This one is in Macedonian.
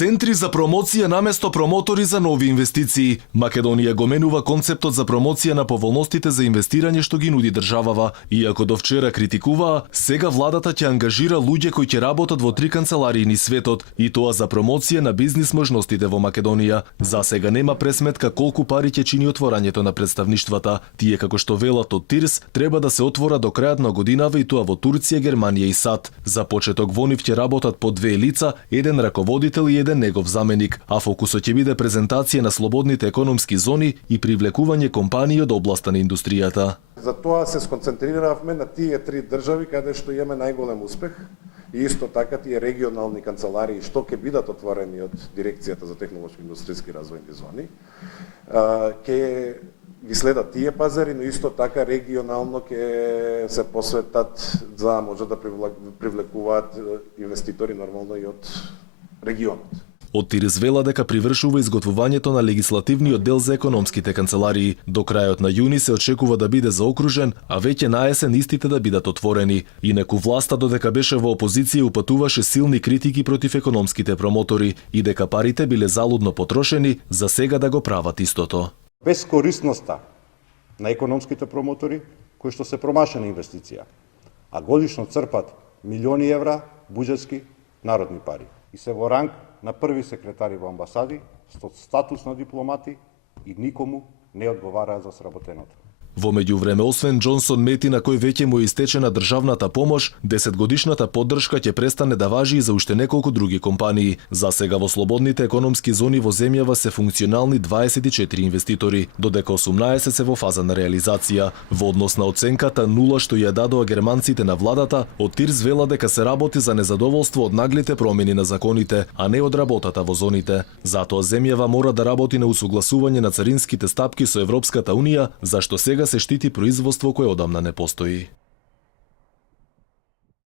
Центри за промоција наместо промотори за нови инвестиции. Македонија го менува концептот за промоција на поволностите за инвестирање што ги нуди државава. Иако до вчера критикуваа, сега владата ќе ангажира луѓе кои ќе работат во 3 канцеларии низ светот, и тоа за промоција на бизнис можностите во Македонија. За сега нема пресметка колку пари ќе чини отворањето на представништвата. Тие, како што велат од ТИРС, треба да се отвора до крајот на годинава, и тоа во Турција, Германија и САД. За почеток во нив ќе работат по 2 лица, еден раководител и еден негов заменик, а фокусот ќе биде презентација на слободните економски зони и привлекување компании од областа на индустријата. Затоа се сконцентриравме на тие 3 држави каде што имаме најголем успех, и исто така тие регионални канцеларии што ќе бидат отворени од Дирекцијата за технолошко-индустријски развојни зони. Ќе ги следат тие пазари, но исто така регионално ќе се посветат за да може да привлекуваат инвеститори нормално и од регионот. Од ТИРС вела дека привршува изготвувањето на легислативниот дел за економските канцеларии. До крајот на јуни се очекува да биде заокружен, а веќе на есен истите да бидат отворени. Инаку власта, додека беше во опозиција, упатуваше силни критики против економските промотори и дека парите биле залудно потрошени, за сега да го прават истото. Бескорисноста на економските промотори, кои што се промашена инвестиција, а годишно црпат милиони евра буџетски народни пари и се во ранг на први секретари во амбасади, со статус на дипломати, и никому не одговараат за сработеното. Во меѓувреме, освен Џонсон мети на кој веќе му е истечена државната помош, 10-годишната поддршка ќе престане да важи и за уште неколку други компании. За сега во слободните економски зони во земјава се функционални 24 инвеститори, додека 18 се во фаза на реализација. Во однос на оценката 0 што ја дадоа германците на владата, од ТИРС вела дека се работи за незадоволство од наглите промени на законите, а не од работата во зоните. Затоа земјава мора да работи на усогласување на царинските стапки со Европската унија, зашто сега се штити производство кое одамна не постои.